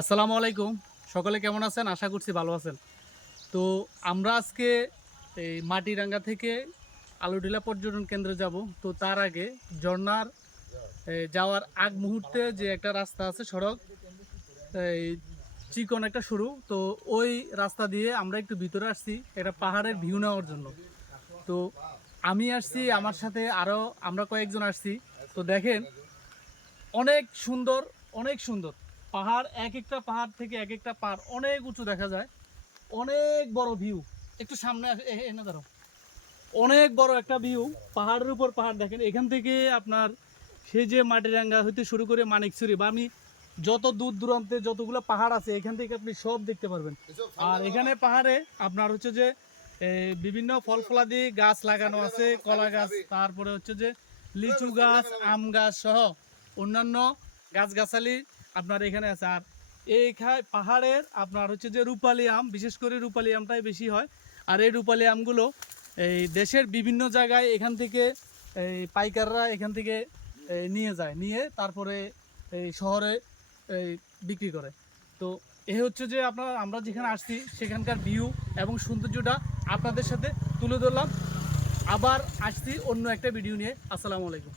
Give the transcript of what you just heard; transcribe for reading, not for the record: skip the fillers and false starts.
আসসালামু আলাইকুম। সকলে কেমন আছেন? আশা করছি ভালো আছেন। তো আমরা আজকে এই মাটিরাঙ্গা থেকে আলুডিলা পর্যটন কেন্দ্রে যাব। তো তার আগে ঝর্ণার যাওয়ার আগ মুহূর্তে যে একটা রাস্তা আছে সড়ক, এই চিকন একটা সরু, তো ওই রাস্তা দিয়ে আমরা একটু ভিতরে আসছি একটা পাহাড়ের ভিউ নেওয়ার জন্য। তো আমি আসছি, আমার সাথে আরও আমরা কয়েকজন আসছি। তো দেখেন, অনেক সুন্দর, অনেক সুন্দর পাহাড়। এক একটা পাহাড় থেকে এক একটা পাহাড় অনেক উঁচু দেখা যায়, অনেক বড় ভিউ। একটু সামনে এনে ধরো, অনেক বড় একটা ভিউ। পাহাড়ের উপর পাহাড় দেখেন। এখান থেকে আপনার সেই যে মাটিরাঙ্গা হইতে শুরু করে মানিকছড়ি বা আমি যত দূর দূরান্তে যতগুলো পাহাড় আছে এখান থেকে আপনি সব দেখতে পারবেন। আর এখানে পাহাড়ে আপনার হচ্ছে যে বিভিন্ন ফল ফলাদি গাছ লাগানো আছে, কলা গাছ, তারপরে হচ্ছে যে লিচু গাছ, আম গাছ সহ অন্যান্য গাছগাছালি আপনার এখানে আছে। আর এই পাহাড়ের আপনার হচ্ছে যে রূপালী আম, বিশেষ করে রূপালী আমটাই বেশি হয়। আর এই রূপালী আমগুলো এই দেশের বিভিন্ন জায়গায় এখান থেকে এই পাইকাররা এখান থেকে নিয়ে যায়, নিয়ে তারপরে এই শহরে এই বিক্রি করে। তো এ হচ্ছে যে আমরা যেখানে আসছি সেখানকার ভিউ এবং সৌন্দর্যটা আপনাদের সাথে তুলে ধরলাম। আবার আসছি অন্য একটা ভিডিও নিয়ে। আসসালামু আলাইকুম।